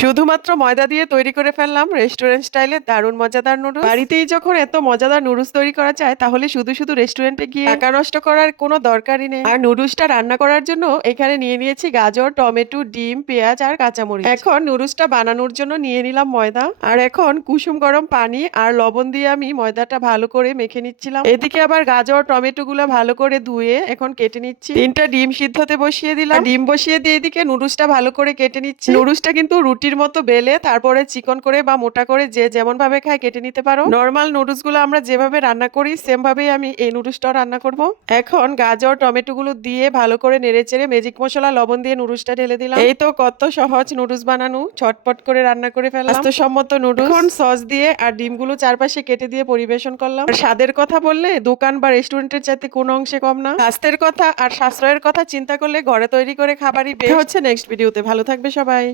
শুধুমাত্র ময়দা দিয়ে তৈরি করে ফেললাম রেস্টুরেন্ট স্টাইলে দারুণ মজাদার নুডলস। বাড়িতেই যখন এত মজাদার নুডলস তৈরি করা যায় তাহলে শুধু শুধু রেস্টুরেন্টে গিয়ে টাকা নষ্ট করার কোনো দরকারই নেই। আর নুডলসটা রান্না করার জন্য এখানে নিয়ে নিয়েছি গাজর, টমেটো, ডিম, পেঁয়াজ আর কাঁচামরিচ। এখন নুডলসটা বানানোর জন্য নিয়ে নিলাম ময়দা, আর এখন কুসুম গরম পানি আর লবণ দিয়ে আমি ময়দাটা ভালো করে মেখে নিচ্ছিলাম। এদিকে আবার গাজর, টমেটো গুলো ভালো করে ধুয়ে এখন কেটে নিচ্ছি। 3টা ডিম সিদ্ধতে বসিয়ে দিলাম, ডিম বসিয়ে দিয়ে এদিকে নুডলসটা ভালো করে কেটে নিচ্ছি। নুডলসটা কিন্তু রুটির মতো বেলে তারপরে চিকন করে বা মোটা করে যে যেমন ভাবে খায় কেটে নিতে পারো। নরমাল নুডলস গুলো আমরা যেভাবে রান্না করি সেম ভাবেই আমি এই নুডলসটাও রান্না করব। এখন গাজর, টমেটো গুলো দিয়ে ভালো করে নেড়েচেড়ে ম্যাজিক মশলা, লবণ দিয়ে নুডলসটা ঢেলে দিলাম। এই তো কত সহজ নুডলস বানানো, ছটপট করে রান্না করে ফেললাম স্বাস্থ্যসম্মত নুডলস। এখন সস দিয়ে আর ডিমগুলো চারপাশে কেটে দিয়ে পরিবেশন করলাম। আর স্বাদের কথা বললে দোকান বা রেস্টুরেন্টের চাইতে কোনো অংশে কম না। স্বাস্থ্যের কথা আর সাশ্রয়ের কথা চিন্তা করলে ঘরে তৈরি করে খাবারই বেস্ট। হচ্ছে নেক্সট ভিডিওতে, ভালো থাকবে সবাই।